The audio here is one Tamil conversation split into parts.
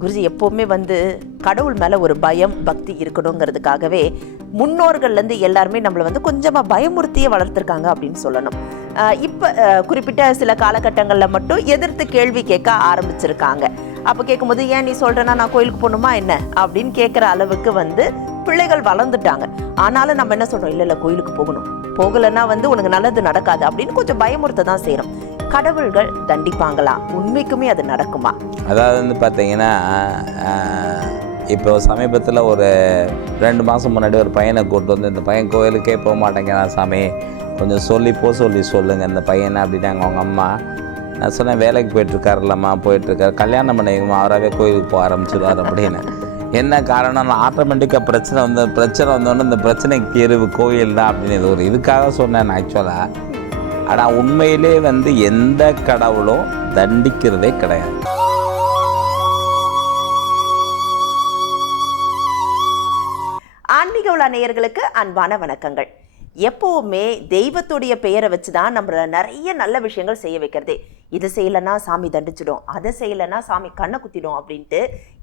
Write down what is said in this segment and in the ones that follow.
குருஜி எப்போவுமே வந்து கடவுள் மேலே ஒரு பயம் பக்தி இருக்கணுங்கிறதுக்காகவே முன்னோர்கள்லேருந்து எல்லாருமே நம்மளை வந்து கொஞ்சமாக பயமுறுத்தியே வளர்த்துருக்காங்க அப்படின்னு சொல்லணும். இப்போ குறிப்பிட்ட சில காலகட்டங்களில் மட்டும் எதிர்த்து கேள்வி கேட்க ஆரம்பிச்சிருக்காங்க. அப்போ கேட்கும்போது ஏன் நீ சொல்கிறேன்னா நான் கோயிலுக்கு போகணுமா என்ன? அப்படின்னு கேட்குற அளவுக்கு வந்து பிள்ளைகள் வளர்ந்துட்டாங்க. ஆனாலும் நம்ம என்ன சொல்கிறோம் இல்லை இல்லை கோயிலுக்கு போகணும். போகலைன்னா வந்து உனக்கு நல்லது நடக்காது. அப்படின்னு கொஞ்சம் பயமுறுத்த தான் செய்கிறோம் கடவுள்கள் தண்டிப்பாங்களா? உண்மைக்குமே அது நடக்குமா? அதாவது வந்து பார்த்தீங்கன்னா இப்போ சமீபத்தில் ஒரு ரெண்டு மாதம் முன்னாடி ஒரு பையனை கூப்பிட்டு வந்து இந்த பையன் கோயிலுக்கே போக மாட்டேங்கிறான் சாமி. கொஞ்சம் சொல்லி போ சொல்லி சொல்லுங்கள் இந்த பையனை அப்படின்னாங்க அவங்க அம்மா. நான் சொன்னேன் வேலைக்கு போயிட்டுருக்காருலம்மா போயிட்டுருக்காரு. கல்யாணம் பண்ணிக்கமா அவராகவே கோயிலுக்கு போக ஆரம்பிச்சிடுவார் அப்படின்னு. என்ன காரணம் ஆட்டோமேட்டிக்காக பிரச்சனை வந்து பிரச்சனை வந்தோடனே இந்த பிரச்சனைக்கு தீர்வு கோயில் தான் அப்படின்னு இது ஒரு இதுக்காக சொன்னேன் ஆக்சுவலாக ஆனால் உண்மையிலே வந்து எந்த கடவுளும் தண்டிக்கிறதே கிடையாது. ஆன்மீக உலா நேயர்களுக்கு அன்பான வணக்கங்கள். எப்போவுமே தெய்வத்துடைய பெயரை வச்சு தான் நம்மள நிறைய நல்ல விஷயங்கள் செய்ய வைக்கிறதே. இதை செய்யலைன்னா சாமி தண்டிச்சிடும் அதை செய்யலைன்னா சாமி கண்ணை குத்திடும் அப்படின்ட்டு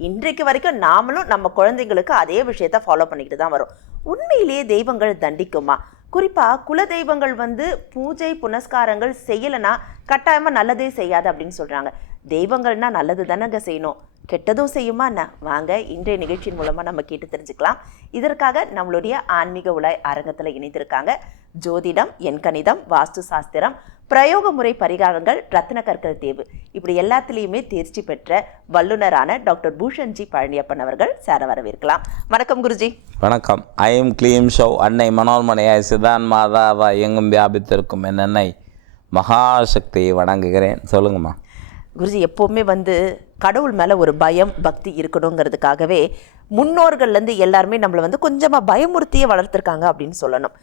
இன்றைக்கு வரைக்கும் நாமளும் நம்ம குழந்தைங்களுக்கு அதே விஷயத்த ஃபாலோ பண்ணிக்கிட்டு தான் வரும். உண்மையிலேயே தெய்வங்கள் தண்டிக்குமா? குறிப்பா குல தெய்வங்கள் வந்து பூஜை புனஸ்காரங்கள் செய்யலைன்னா கட்டாயமா நல்லதே செய்யாது அப்படின்னு சொல்றாங்க. தெய்வங்கள்னா நல்லது தானேங்க செய்யணும். கெட்டதும் செய்யுமா? என்ன வாங்க இன்றைய நிகழ்ச்சியின் மூலமாக நம்ம கேட்டு தெரிஞ்சுக்கலாம். இதற்காக நம்மளுடைய ஆன்மீக உலாய் அரங்கத்தில் இணைந்திருக்காங்க. ஜோதிடம் எண்கணிதம் வாஸ்து சாஸ்திரம் பிரயோக முறை பரிகாரங்கள் ரத்ன கற்கள் தேவு இப்படி எல்லாத்துலேயுமே தேர்ச்சி பெற்ற வல்லுனரான டாக்டர் பூஷன்ஜி பழனியப்பன் அவர்கள் சேர வரவேற்கலாம். வணக்கம் குருஜி. வணக்கம். ஐம் க்ளீம் ஷோ அன்னை மனோன்மனையாய் சிதான் மாதாவா எங்கும் வியாபித்திருக்கும் என்னென்னை மகாசக்தியை வணங்குகிறேன். சொல்லுங்கம்மா. குருஜி எப்போவுமே வந்து கடவுள் மேலே ஒரு பயம் பக்தி இருக்கணுங்கிறதுக்காகவே முன்னோர்கள்லேருந்து எல்லாருமே நம்மளை வந்து கொஞ்சமாக பயமுறுத்தியே வளர்த்துருக்காங்க அப்படின்னு சொல்லணும்.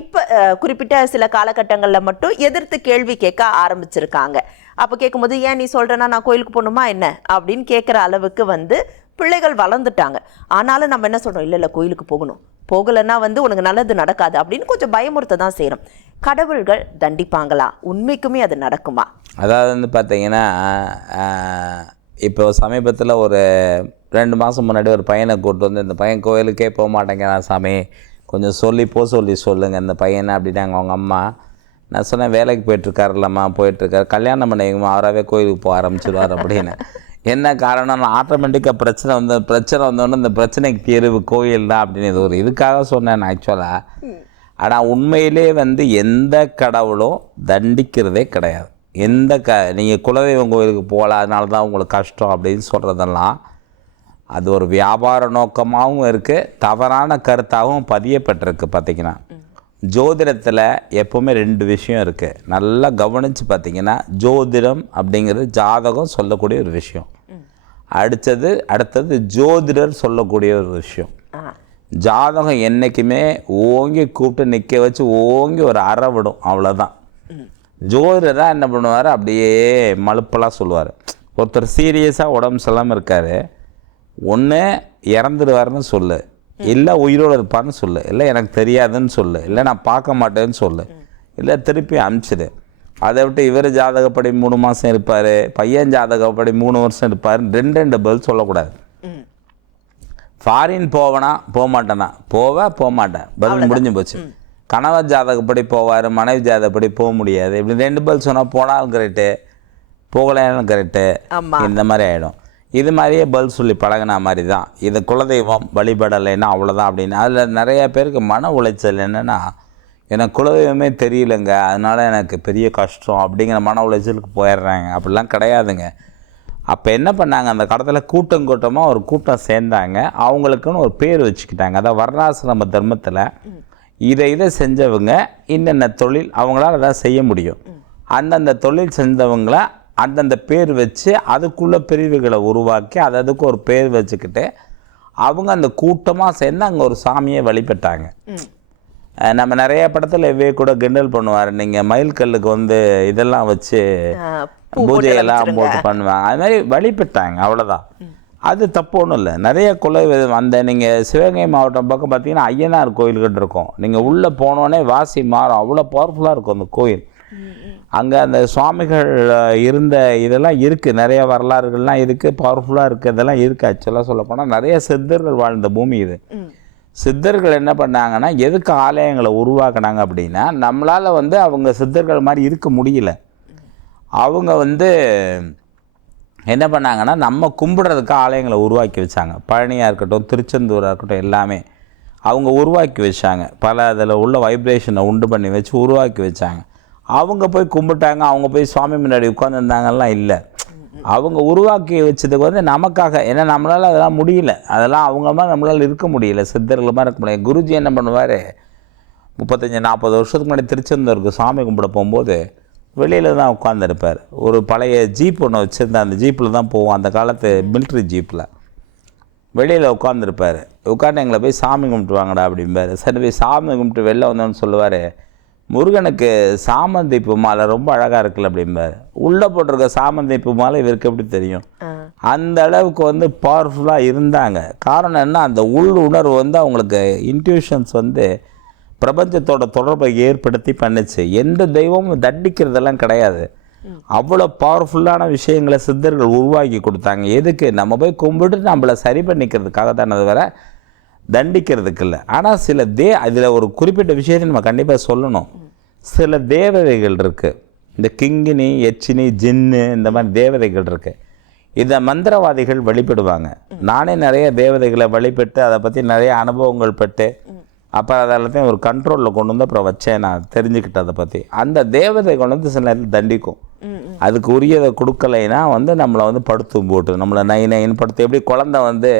இப்போ குறிப்பிட்ட சில காலகட்டங்களில் மட்டும் எதிர்த்து கேள்வி கேட்க ஆரம்பிச்சிருக்காங்க. அப்போ கேட்கும்போது ஏன் நீ சொல்கிறேன்னா நான் கோயிலுக்கு போகணுமா என்ன? அப்படின்னு கேட்குற அளவுக்கு வந்து பிள்ளைகள் வளர்ந்துட்டாங்க. ஆனாலும் நம்ம என்ன சொல்கிறோம் இல்லை இல்லை கோயிலுக்கு போகணும். போகலைன்னா வந்து உனக்கு நல்லது நடக்காது அப்படின்னு கொஞ்சம் பயமுறுத்த தான் செய்கிறோம் கடவுள்கள் தண்டிப்பாங்களா? உண்மைக்குமே அது நடக்குமா? அதாவது வந்து பார்த்தீங்கன்னா இப்போ சமீபத்தில் ஒரு ரெண்டு மாதம் முன்னாடி ஒரு பையனை கூப்பிட்டு வந்து இந்த பையன் கோயிலுக்கே போக மாட்டேங்கிறான் சாமி. கொஞ்சம் சொல்லி போ சொல்லி சொல்லுங்கள் இந்த பையனை அப்படின்னாங்க அவங்க அம்மா. நான் சொன்னேன் வேலைக்கு போயிட்டுருக்காருலம்மா போயிட்டுருக்காரு. கல்யாணம் பண்ணிக்கமா அவராகவே கோயிலுக்கு போக ஆரம்பிச்சிடுவார் அப்படின்னு. என்ன காரணம் ஆட்டோமேட்டிக்காக பிரச்சனை வந்த பிரச்சனை வந்தோடனே இந்த பிரச்சனைக்கு தீர்வு கோயில் தான் அப்படின்னு இது ஒரு இதுக்காக சொன்னேன் ஆக்சுவலாக ஆனால் உண்மையிலே வந்து எந்த கடவுளும் தண்டிக்கிறதே கிடையாது. எந்த க நீங்கள் குலதெய்வம் கோயிலுக்கு போகல அதனால தான் உங்களுக்கு கஷ்டம் அப்படின்னு சொல்கிறதெல்லாம் அது ஒரு வியாபார நோக்கமாகவும் இருக்குது தவறான கருத்தாகவும் பதியப்பட்டிருக்கு பார்த்திங்கன்னா ஜோதிடத்தில் எப்போவுமே ரெண்டு விஷயம் இருக்குது நல்லா கவனித்து பார்த்தீங்கன்னா ஜோதிடம் அப்படிங்கிறது ஜாதகம் சொல்லக்கூடிய ஒரு விஷயம். அடுத்தது அடுத்தது ஜோதிடர் சொல்லக்கூடிய ஒரு விஷயம். ஜாதகம் என்றைக்குமே ஓங்கி கூப்பிட்டு நிற்க வச்சு ஓங்கி ஒரு அறை விடும் அவ்வளோதான் ஜோதிடராக என்ன பண்ணுவார்? அப்படியே மலுப்பெல்லாம் சொல்லுவார். ஒருத்தர் சீரியஸாக உடம்பு சொல்லாமல் இருக்கார். ஒன்று இறந்துடுவாருன்னு சொல்லு. இல்லை உயிரோடு இருப்பார்னு சொல்லு. இல்லை எனக்கு தெரியாதுன்னு சொல்லு. இல்லை நான் பார்க்க மாட்டேன்னு சொல்லு. இல்லை திருப்பி அனுப்பிச்சிடு அதை விட்டு இவர் ஜாதகப்படி மூணு மாதம் இருப்பார் பையன் ஜாதகப்படி மூணு வருஷம் இருப்பார் ரெண்டு ரெண்டு பதில் சொல்லக்கூடாது. ஃபாரின் போவனா போக மாட்டேனா? போவ போக மாட்டேன் பதில் முடிஞ்சு போச்சு. கணவர் ஜாதகப்படி போவார் மனைவி ஜாதகப்படி போக முடியாது. இப்படி ரெண்டு பதில் சொன்னால் போனாலும் கரெக்டு போகலைனாலும் கரெக்டு. இந்த மாதிரி ஆகிடும் இது மாதிரியே பதில் சொல்லி பழகினா மாதிரி தான் இது குலதெய்வம் வழிபடலைன்னா அவ்வளோதான் அப்படின்னு. அதில் நிறைய பேருக்கு மன உளைச்சல் என்னென்னா எனக்கு குலதெய்வமே தெரியலங்க அதனால் எனக்கு பெரிய கஷ்டம் அப்படிங்கிற மன உளைச்சலுக்கு போயிடுறாங்க. அப்படிலாம் கிடையாதுங்க. அப்போ என்ன பண்ணாங்க அந்த காலத்தில் கூட்டம் கூட்டமாக ஒரு கூட்டம் சேர்ந்தாங்க. அவங்களுக்குன்னு ஒரு பேர் வச்சுக்கிட்டாங்க. அதான் வர்ணாசிரம தர்மத்தில் இதை இதை செஞ்சவங்க இன்னென்ன தொழில் அவங்களால அதான் செய்ய முடியும். அந்தந்த தொழில் செஞ்சவங்கள அந்தந்த பேர் வச்சு அதுக்குள்ள பிரிவுகளை உருவாக்கி அது அதுக்கு ஒரு பேர் வச்சுக்கிட்டு அவங்க அந்த கூட்டமாக சேர்ந்து அங்கே ஒரு சாமியை வழிபட்டாங்க. நம்ம நிறைய படத்தில் இவே கூட கிண்டல் பண்ணுவார். நீங்கள் மயில் கல்லுக்கு வந்து இதெல்லாம் வச்சு பூஜையெல்லாம். போட்டு பண்ணுவாங்க அது மாதிரி வழிபட்டாங்க அவ்வளோதான் அது தப்பு ஒன்றும் இல்லை. நிறைய குல அந்த நீங்கள் சிவகங்கை மாவட்டம் பக்கம் பார்த்தீங்கன்னா ஐயனார் கோயில்கிட்ட இருக்கும். நீங்கள் உள்ளே போனோடனே வாசி மாறும். அவ்வளோ பவர்ஃபுல்லாக இருக்கும் அந்த கோயில். அங்கே அந்த சுவாமிகள் இருந்த இதெல்லாம் இருக்குது நிறைய வரலாறுகள்லாம் இருக்குது பவர்ஃபுல்லாக இருக்குது இதெல்லாம் இருக்குது ஆக்சுவலாக சொல்லப்போனால் நிறைய சித்தர்கள் வாழ்ந்த பூமி இது. சித்தர்கள் என்ன பண்ணாங்கன்னா எதுக்கு ஆலயங்களை உருவாக்குனாங்க அப்படின்னா நம்மளால் வந்து அவங்க சித்தர்கள் மாதிரி இருக்க முடியல. அவங்க வந்து என்ன பண்ணாங்கன்னா நம்ம கும்பிடுறதுக்கு ஆலயங்களை உருவாக்கி வச்சாங்க. பழனியாக இருக்கட்டும் திருச்செந்தூராக இருக்கட்டும் எல்லாமே அவங்க உருவாக்கி வச்சாங்க. பல அதில் உள்ள வைப்ரேஷனை உண்டு பண்ணி வச்சு உருவாக்கி வச்சாங்க. அவங்க போய் கும்பிட்டாங்க அவங்க போய் சுவாமி முன்னாடி உட்காந்துருந்தாங்கலாம் இல்லை. அவங்க உருவாக்கி வச்சதுக்கு வந்து நமக்காக ஏன்னா நம்மளால் அதெல்லாம் முடியல. அதெல்லாம் அவங்க மாதிரி நம்மளால் இருக்க முடியல. சித்தர்கள் மாதிரி இருக்க முடியல. குருஜி என்ன பண்ணுவார்? முப்பத்தஞ்சு நாற்பது வருஷத்துக்கு முன்னாடி திருச்செந்தூருக்கு சாமி கும்பிட போகும்போது வெளியில் தான் உட்காந்துருப்பார் ஒரு பழைய ஜீப் ஒன்று வச்சுருந்தேன். அந்த ஜீப்பில் தான் போவோம். அந்த காலத்து மிலிட்ரி ஜீப்பில் வெளியில் உட்காந்துருப்பார் உட்காந்து எங்களை போய் சாமி கும்பிட்டு வாங்கடா அப்படிம்பாரு. சரி போய் சாமி கும்பிட்டு வெளில வந்தோன்னு சொல்லுவார். முருகனுக்கு சாமந்தி பூ மாலை ரொம்ப அழகாக இருக்குல்ல அப்படிம்பாரு. உள்ளே போட்டிருக்க சாமந்தி பூ மாலை இவருக்கு எப்படி தெரியும்? அந்த அளவுக்கு வந்து பவர்ஃபுல்லாக இருந்தாங்க. காரணம் என்ன? அந்த உள் உணர்வு வந்து அவங்களுக்கு இன்ட்யூஷன்ஸ் வந்து பிரபஞ்சத்தோட தொடர்பை ஏற்படுத்தி பண்ணுச்சு. எந்த தெய்வமும் தண்டிக்கிறதெல்லாம் கிடையாது. அவ்வளோ பவர்ஃபுல்லான விஷயங்களை சித்தர்கள் உருவாக்கி கொடுத்தாங்க. எதுக்கு? நம்ம போய் கும்பிட்டு நம்மளை சரி பண்ணிக்கிறதுக்காக தானே தவிர தண்டிக்கிறதுக்கு இல்லை ஆனால் சில தே அதில் ஒரு குறிப்பிட்ட விஷயத்தை நம்ம கண்டிப்பாக சொல்லணும். சில தேவதைகள் இருக்குது இந்த கிங்கினி எச்சினி ஜின்னு இந்த மாதிரி தேவதைகள் இருக்குது இதை மந்திரவாதிகள் வழிபடுவாங்க. நானே நிறைய தேவதைகளை வழிபட்டு அதை பற்றி நிறைய அனுபவங்கள் பட்டு அப்போ அதெல்லாத்தையும் ஒரு கண்ட்ரோலில் கொண்டு வந்து அப்புறம் வச்சேன் நான். தெரிஞ்சுக்கிட்டேன் அதை பற்றி அந்த தேவதை கொண்டு வந்து சில நேரத்தில் தண்டிக்கும். அதுக்கு உரியதை கொடுக்கலைன்னா வந்து நம்மளை வந்து படுத்து போட்டு நம்மளை நை நைன்னு படுத்து எப்படி குழந்தை வந்து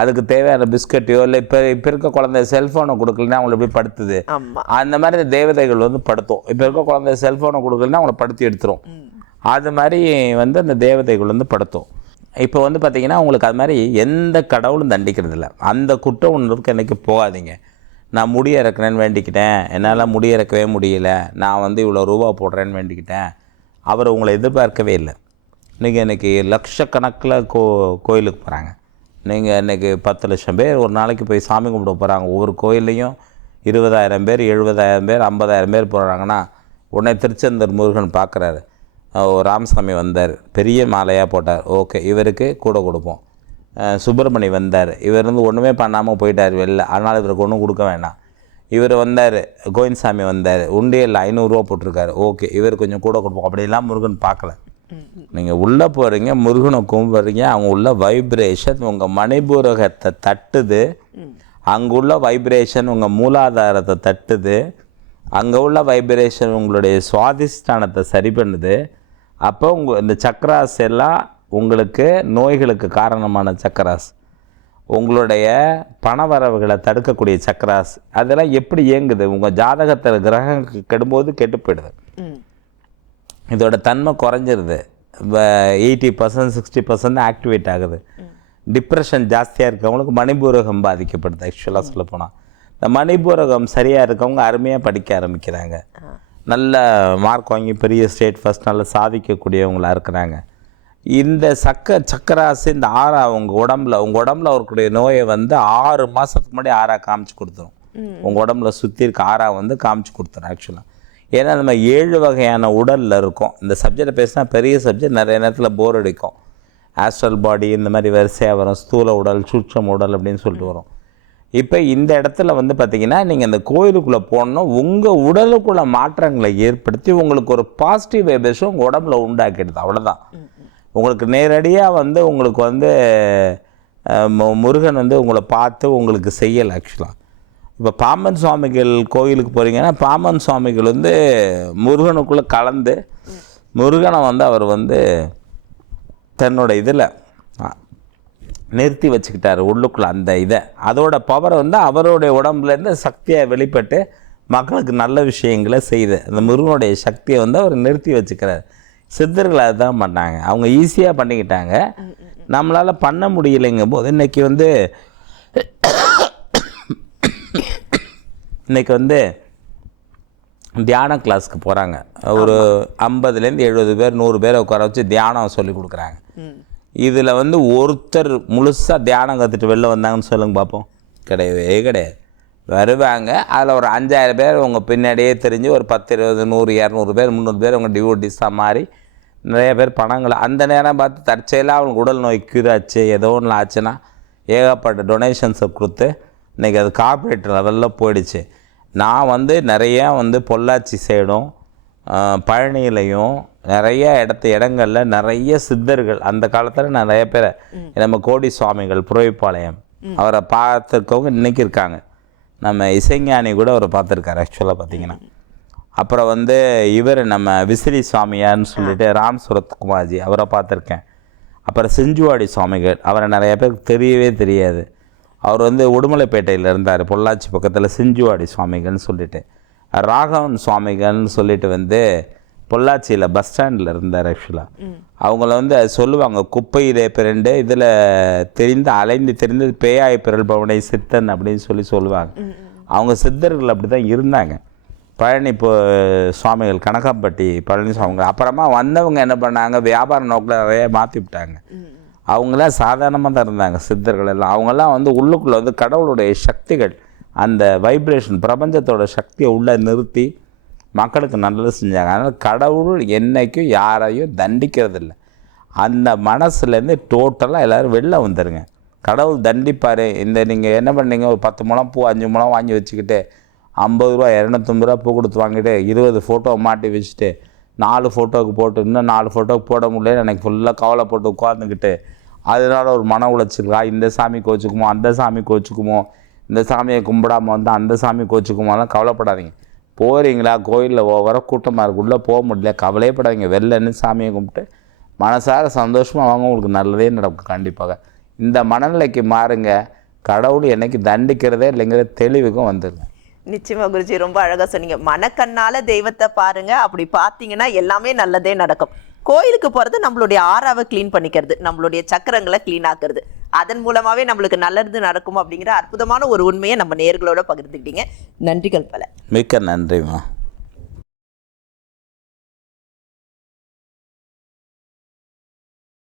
அதுக்கு தேவையான பிஸ்கட்டையோ இல்லை இப்போ இப்போ இருக்க குழந்தை செல்ஃபோனை கொடுக்கலன்னா அவங்கள எப்படி படுத்துது? அந்த மாதிரி இந்த தேவதைகள் வந்து படுத்தும். இப்போ இருக்க குழந்தை செல்ஃபோனை கொடுக்கலன்னா அவங்கள படுத்தி எடுத்துரும். அது மாதிரி வந்து அந்த தேவதைகள் வந்து படுத்தும். இப்போ வந்து பார்த்தீங்கன்னா உங்களுக்கு அது மாதிரி எந்த கடவுளும் தண்டிக்கிறது இல்லை அந்த குற்ற உணர்வுக்கு என்னைக்கு போகாதீங்க. நான் முடி இறக்குறேன்னு வேண்டிக்கிட்டேன். என்னால் முடி இறக்கவே முடியல. நான் வந்து இவ்வளோ ரூபா போடுறேன்னு வேண்டிக்கிட்டேன். அவர் உங்களை எதிர்பார்க்கவே இல்லை. இன்றைக்கி லட்சக்கணக்கில் கோ கோயிலுக்கு போகிறாங்க நீங்கள் இன்றைக்கி பத்து லட்சம் பேர் ஒரு நாளைக்கு போய் சாமி கும்பிட போகிறாங்க ஒவ்வொரு கோயில்லையும் இருபதாயிரம் பேர் எழுபதாயிரம் பேர் ஐம்பதாயிரம் பேர் போகிறாங்கன்னா உடனே திருச்செந்தூர் முருகன் பார்க்குறாரு. ராமசாமி வந்தார். பெரிய மாலையாக போட்டார். ஓகே இவருக்கு கூட கொடுப்போம். சுப்பிரமணி வந்தார். இவர் வந்து ஒன்றுமே பண்ணாமல் போயிட்டார் வெளில. அதனால் இவருக்கு ஒன்றும் கொடுக்க வேண்டாம் இவர் வந்தார். கோவிந்தசாமி வந்தார். உண்டியல் ஐநூறுரூவா போட்டிருக்காரு. ஓகே இவர் கொஞ்சம் கூட கொடுப்போம். அப்படிலாம் முருகன் பார்க்கல. நீங்கள் உள்ளே போகிறீங்க முருகனை கும்பிட்றீங்க அவங்க உள்ள வைப்ரேஷன் உங்கள் மணிபூரகத்தை தட்டுது. அங்கே உள்ள வைப்ரேஷன் உங்கள் மூலாதாரத்தை தட்டுது. அங்கே உள்ள வைப்ரேஷன் உங்களுடைய சுவாதிஷ்டானத்தை சரி பண்ணுது. அப்போ உங்கள் இந்த சக்கராஸ் எல்லாம் உங்களுக்கு நோய்களுக்கு காரணமான சக்கராஸ் உங்களுடைய பணவரவுகளை தடுக்கக்கூடிய சக்கராஸ் அதெல்லாம் எப்படி இயங்குது? உங்கள் ஜாதகத்தில் கிரகம் கெடும்போது கெட்டு போயிடுது. இதோட தன்மை குறைஞ்சிருது. Eighty percent sixty percent activate ஆகுது. டிப்ரெஷன் ஜாஸ்தியாக இருக்கவங்களுக்கு மணிபூரகம் பாதிக்கப்படுது ஆக்சுவலாக சொல்லப்போனால் இந்த மணிபூரகம் சரியாக இருக்கவங்க அருமையாக படிக்க ஆரம்பிக்கிறாங்க. நல்ல மார்க் வாங்கி பெரிய ஸ்டேட் ஃபஸ்ட் நல்லா சாதிக்கக்கூடியவங்களா இருக்கிறாங்க. இந்த சக்க சக்கராசு இந்த ஆறா உங்கள் உடம்புல உங்கள் உடம்புல இருக்கக்கூடிய நோயை வந்து ஆறு மாதத்துக்கு முன்னாடி ஆறா காமிச்சு கொடுத்துரும். உங்கள் உடம்புல சுற்றி இருக்க ஆறா வந்து காமிச்சு கொடுத்துரும் ஆக்சுவலாக ஏன்னா நம்ம ஏழு வகையான உடலில் இருக்கும். இந்த சப்ஜெக்டை பேசினா பெரிய சப்ஜெக்ட் நிறைய நேரத்தில் போர் அடிக்கும். ஆஸ்ட்ரல் பாடி இந்த மாதிரி வரிசையாக வரும். ஸ்தூல உடல் சூட்சம் உடல் அப்படின்னு சொல்லிட்டு வரும். இப்போ இந்த இடத்துல வந்து பார்த்தீங்கன்னா நீங்கள் இந்த கோயிலுக்குள்ளே போகணும் உங்கள் உடலுக்குள்ள மாற்றங்களை ஏற்படுத்தி உங்களுக்கு ஒரு பாசிட்டிவ் வைப்ரேஷன் உங்கள் உடம்புல உண்டாக்கிடுது. அவ்வளோதான் உங்களுக்கு நேரடியாக வந்து உங்களுக்கு வந்து முருகன் வந்து உங்களை பார்த்து உங்களுக்கு செய்யலை ஆக்சுவலாக இப்போ பாம்பன் சுவாமிகள் கோயிலுக்கு போகிறீங்கன்னா பாம்பன் சுவாமிகள் வந்து முருகனுக்குள்ளே கலந்து முருகனை வந்து அவர் வந்து தன்னோட இதில் நிறுத்தி வச்சுக்கிட்டாரு உள்ளுக்குள்ளே அந்த இதை. அதோட பவரை வந்து அவருடைய உடம்புலேருந்து சக்தியை வெளிப்பட்டு மக்களுக்கு நல்ல விஷயங்களை செய்து அந்த முருகனுடைய சக்தியை வந்து அவர் நிறுத்தி வச்சுக்கிறார். சித்தர்கள் அதுதான் பண்ணாங்க. அவங்க ஈஸியாக பண்ணிக்கிட்டாங்க. நம்மளால் பண்ண முடியலைங்கும் போது இன்றைக்கி வந்து இன்றைக்கி வந்து தியான கிளாஸ்க்கு போகிறாங்க ஒரு ஐம்பதுலேருந்து எழுபது பேர் நூறு பேரை உட்கார வச்சு தியானம் சொல்லி கொடுக்குறாங்க. இதில் வந்து ஒருத்தர் முழுசாக தியானம் கற்றுட்டு வெளில வந்தாங்கன்னு சொல்லுங்க பார்ப்போம் கிடையவே கிடையாது. வருவாங்க. அதில் ஒரு அஞ்சாயிரம் பேர் உங்கள் பின்னாடியே தெரிஞ்சு ஒரு பத்து இருபது நூறு இரநூறு பேர் முந்நூறு பேர் உங்கள் டிவோட்டிஸாக மாறி நிறைய பேர் பணங்களை அந்த நேரம் பார்த்து தற்செயலாக அவங்களுக்கு உடல் நோய் ஆச்சு ஏதோ ஒன்று ஆச்சுன்னா ஏகப்பட்ட டொனேஷன்ஸை கொடுத்து இன்றைக்கி அது கார்ப்பரேட் லெவலில் போயிடுச்சு. நான் வந்து நிறையா வந்து பொள்ளாச்சி சைடும் பழனியிலையும் நிறைய இடத்து இடங்களில் நிறைய சித்தர்கள் அந்த காலத்தில் நிறைய பேரை நம்ம கோடி சுவாமிகள் புரோய்பாளையம் அவரை பார்த்துருக்கவங்க இன்றைக்கி இருக்காங்க. நம்ம இசைஞானி கூட அவரை பார்த்துருக்காரு ஆக்சுவலாக பார்த்தீங்கன்னா. அப்புறம் வந்து இவர் நம்ம விசிறி சுவாமியார்னு சொல்லிட்டு ராம் சுரத்குமார்ஜி அவரை பார்த்துருக்கேன். அப்புறம் செஞ்சுவாடி சுவாமிகள் அவரை நிறைய பேருக்கு தெரியவே தெரியாது. அவர் வந்து உடுமலைப்பேட்டையில் இருந்தார். பொள்ளாச்சி பக்கத்தில் செஞ்சுவாடி சுவாமிகள்னு சொல்லிட்டு. ராகவன் சுவாமிகள்னு சொல்லிட்டு வந்து பொள்ளாச்சியில் பஸ் ஸ்டாண்டில் இருந்தார் ஆக்சுவலாக அவங்கள வந்து அது சொல்லுவாங்க குப்பையிலே பிறண்டு இதில் தெரிந்து அலைந்து தெரிந்து பேயாய் பிறல் பவனை சித்தன் அப்படின்னு சொல்லி சொல்லுவாங்க. அவங்க சித்தர்கள் அப்படி தான் இருந்தாங்க. பழனி இப்போ சுவாமிகள் கனகாம்பட்டி பழனி சுவாமிகள் அப்புறமா வந்தவங்க என்ன பண்ணாங்க வியாபார நோக்கில் நிறைய மாற்றி விட்டாங்க அவங்களாம் சாதாரணமாக தான் இருந்தாங்க சித்தர்கள் எல்லாம். அவங்கெல்லாம் வந்து உள்ளுக்குள்ளே வந்து கடவுளுடைய சக்திகள் அந்த வைப்ரேஷன் பிரபஞ்சத்தோட சக்தியை உள்ளே நிறுத்தி மக்களுக்கு நல்லது செஞ்சாங்க. அதனால் கடவுள் என்றைக்கும் யாரையும் தண்டிக்கிறதில்ல. அந்த மனசுலேருந்து டோட்டலாக எல்லோரும் வெளில வந்துடுங்க கடவுள் தண்டிப்பார். இந்த நீங்கள் என்ன பண்ணீங்க? ஒரு பத்து முழம் பூ அஞ்சு முழம் வாங்கி வச்சுக்கிட்டு ஐம்பது ரூபா இரநூத்தம்பது ரூபா பூ கொடுத்து வாங்கிட்டு இருபது ஃபோட்டோ மாட்டி வச்சுட்டு நாலு ஃபோட்டோவுக்கு போட்டு இன்னும் நாலு ஃபோட்டோவுக்கு போட முடியல எனக்கு ஃபுல்லாக கவலை போட்டு உட்காந்துக்கிட்டு அதனால ஒரு மன உளைச்சலா. இந்த சாமி கோச்சுக்குமோ அந்த சாமி கோச்சுக்குமோ இந்த சாமியை கும்பிடாமல் வந்து அந்த சாமி கோச்சுக்குமோலாம் கவலைப்படாதீங்க. போகிறீங்களா கோயிலில் ஓவராக கூட்டமாக இருக்கு. உள்ளே போக முடியல. கவலையப்படாதீங்க. வெளிலன்னு சாமியை கும்பிட்டு மனசார சந்தோஷமாக வாங்க. உங்களுக்கு நல்லதே நடக்கும் கண்டிப்பாக. இந்த மனநிலைக்கு மாறுங்க. கடவுள் என்னைக்கு தண்டிக்கிறதே இல்லைங்கிற தெளிவுக்கும் வந்துடுங்க நிச்சயமா குருஜி ரொம்ப அழகா சொன்னீங்க. மனக்கண்ணால தெய்வத்தை பாருங்க. அப்படி பார்த்தீங்கன்னா எல்லாமே நல்லதே நடக்கும். கோயிலுக்கு போகிறது நம்மளுடைய ஆறாவை க்ளீன் பண்ணிக்கிறது நம்மளுடைய சக்கரங்களை க்ளீன் ஆக்குறது. அதன் மூலமாகவே நம்மளுக்கு நல்லது நடக்கும் அப்படிங்கிற அற்புதமான ஒரு உண்மையை நம்ம நேர்களோட பகிர்ந்துக்கிட்டீங்க. நன்றிகள் பல. மிக்க நன்றிம்மா.